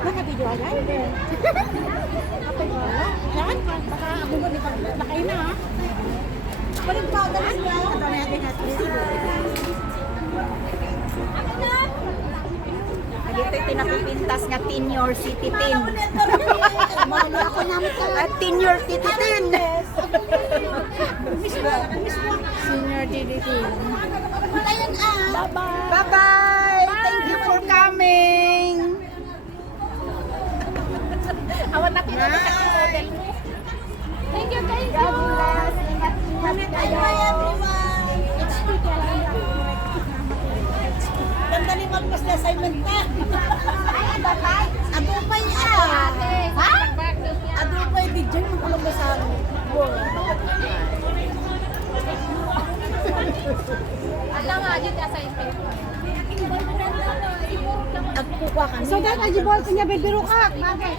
Nakabidyo agad. Yan, baka ako mo di pagkakain na ha. Balik pa ako dalas niya. Katawin natin natin. Dito tinapipintas nga Tenure City Tin. Mahalo ako namin ka. Tenure City Tin. Senior DDT. Bye-bye. Bye-bye. Thank you for coming. Awan na kita sa model mo. Thank you, thank you. God bless. Ingat kayo. Ganda ni Magmas na assignment ka. Ay, adapay. Adupay niya. Ha? Adupay di dyan yung kalabasaan. Alam nga, dito assignment. Agpupa ka. So, dahil ajibol kanya bibiro ka. Bakit?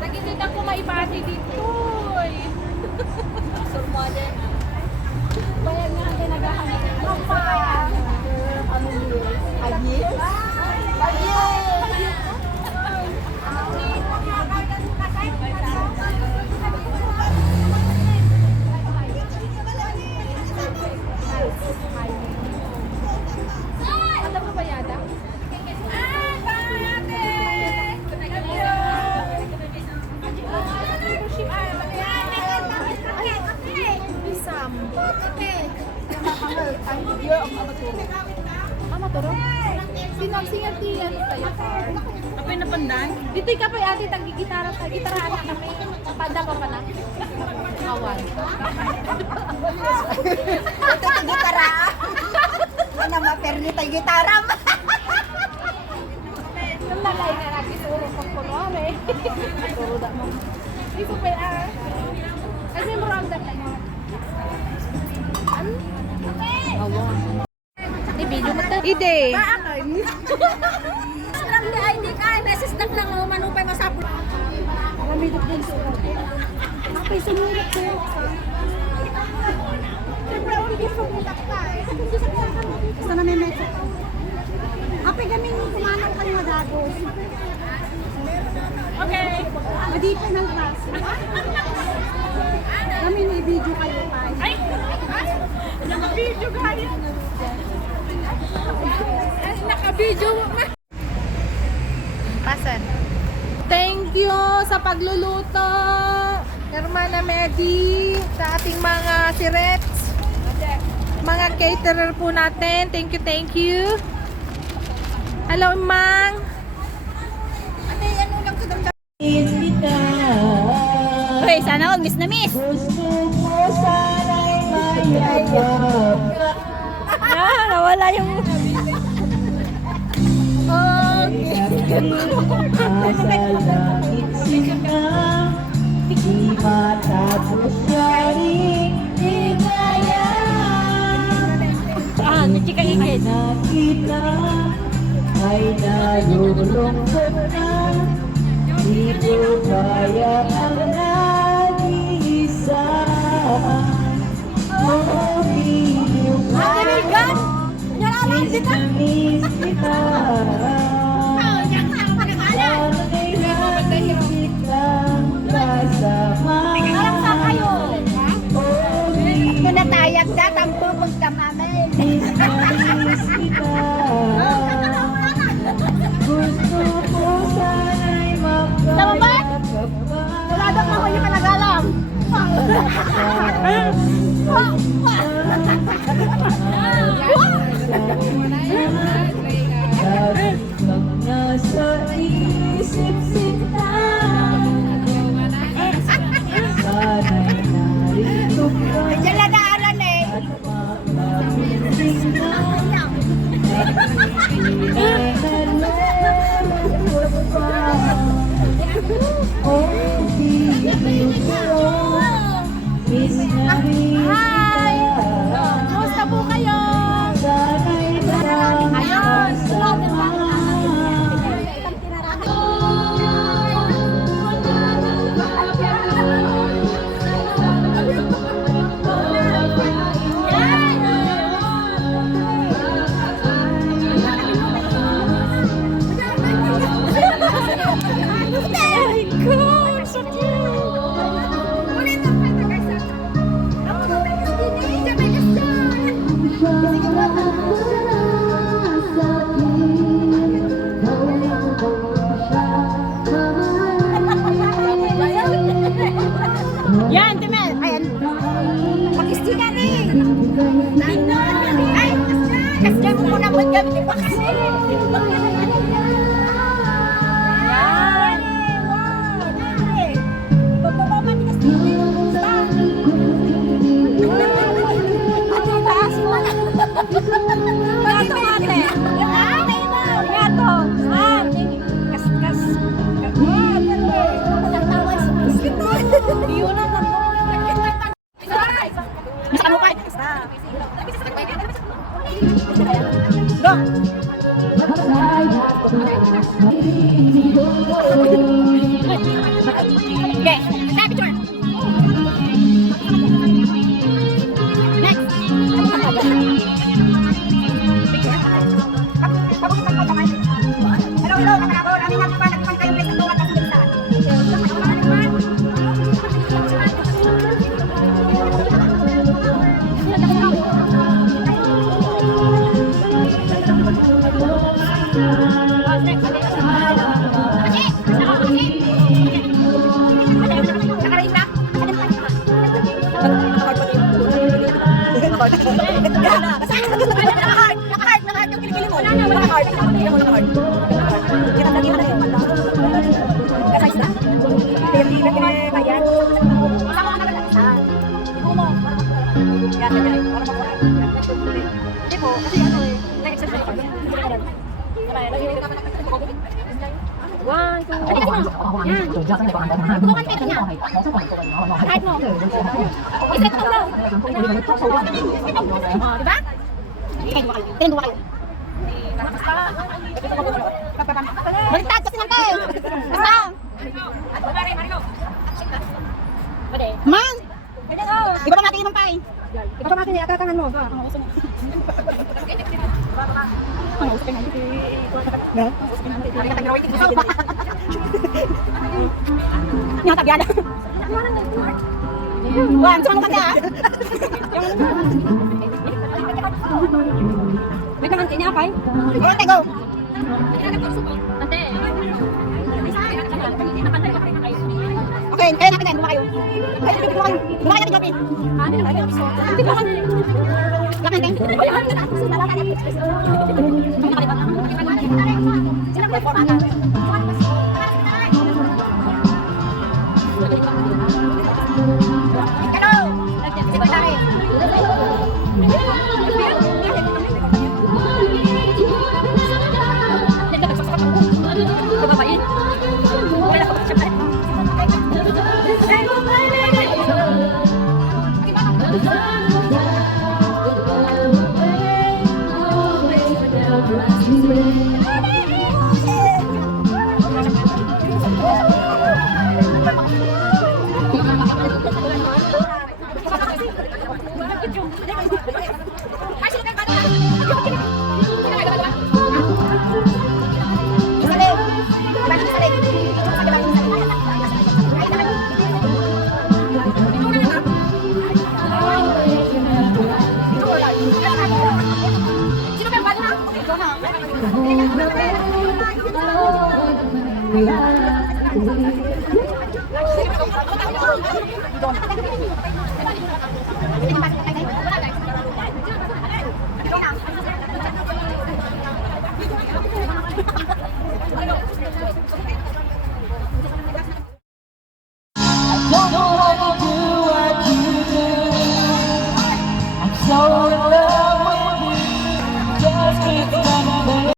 Nagititan ko maibati dito. Bayan nga ang naghahanap. Ano yun? Ayes? Alam mo ba yata? Amaturo? Sinagsingan tiyan tayo car. Kapay na pandan? Dito ka pa ate tag-gitara sa gitarahan na kami. Panda pa pa na. Awan. Ito yung gitara. Ano ma-perni tayo gitara mo? Nalay na lagi sa urong pagkunwari. Turo da mo. Dito pa ah. Kasi murang da tayo. Awan. I-video mo ta. Ide. Strong na ID ka. Message lang manupay masapul. Ramidot din sa ulo. Apay sumulat ko. Siyempre, ako hindi sumulat ka eh. Basta na may message. Apay kaming kumanang kayo madagos. Okay. Madipa ng class. Kami ni video kayo pa. Ay! Naka-video kayo! Naka-video mo na! Pasan? Thank you sa pagluluto, Hermana Medi, sa ating mga sirets, mga caterer po natin. Thank you, thank you. Hello, Mang. Ate, ano lang sa damdam? Hoy, sana huwag miss na miss. Nawala yung... Ah, chika ikit. Ay nalulungkot na, di ko kaya ang nag-iisa. Oh, video ka, miss na miss kita. Sana'y lagi kitang kasama. Oh, Kung natayag na, tampo magkamamin. miss na miss kita. Gusto ko sana'y Tama ba? makayakap ka. Wala daw ako yung kalagalam. Habang nasa isip sinta, sana'y Yan, Timel. Ayan. Mag-istika rin. Ay, kasi mo muna mag-gamit yung vaccine. Yan. Totoo man, kasi ate, taas mo na. Gato, ate. Gato. Kas. Yun na ako. Bisa kamu pa. Go. Okay, snap picture. Next. Hello, kakalabol. Amin na pa, nagpang kayong place ng tuwag at saan. Naka-heart yung kilikili mo. Naka-heart. Kasayos na? Bayan. Isama ka na isa. Ibo mo. Yan. Para makuha. Hindi po. Kasi ano eh. Nag-exercise ka. One, two, Yan. Bukan pwede niya. Heart mo. Iset mo daw. Diba? Okay, dua kayo. Tingin dua kayo. Baliktad kasi nante. Basta. Man! Di ba natin ibang pay? Ito natin i-akakangan mo. Yung tagyada. Wan, sama mo kanya. Wait lang, ante niya, pay. Okay, go. Okay, kaya natin yan. Duma kayo. Ay, duma kayo. Duma kayo natin, Jopi. Duma kayo. Lakan din. Hello! Secretary.